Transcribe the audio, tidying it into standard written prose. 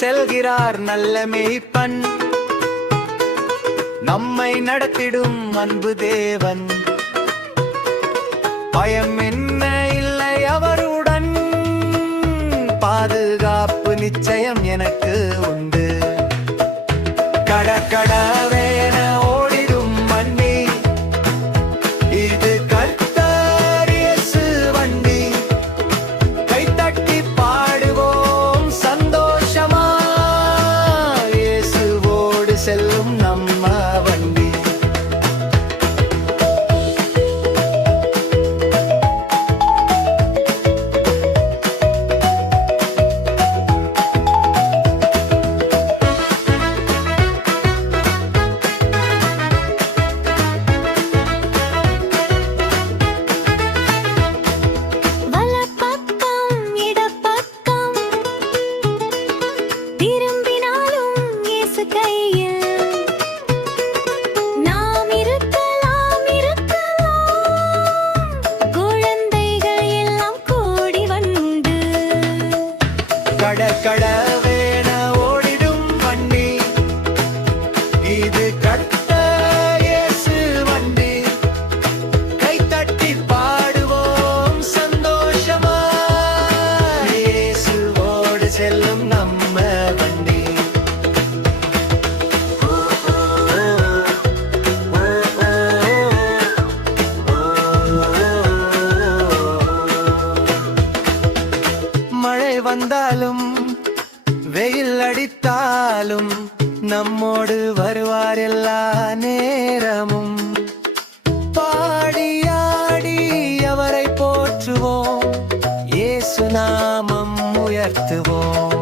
செல்கிறார் நல்ல மேய்ப்பன், நம்மை நடத்திடும் அன்பு தேவன். பயம் என்ன இல்லை அவருடன், பாதுகாப்பு நிச்சயம் எனக்கு உண்டு. கடகடவேன ஓடிடும் வண்டி, இது கர்த்தர் இயேசு வண்டி. கைத்தட்டி பாடுவோம் சந்தோஷமா, இயேசுவோடு செல்லும் நம்ம வண்டி. கடகடவேன ஓடிடும் வண்டி, இது கர்த்தர் இயேசு வண்டி. கைத்தட்டி பாடுவோம் சந்தோஷமா, இயேசுவோடு செல்லும் நம்ம வண்டி. மழை வந்தாலும் வெயில் அடித்தாலும் நம்மோடு வருவார் எல்லா நேரமும். பாடியாடி அவரை போற்றுவோம், இயேசு நாமம் உயர்த்துவோம்.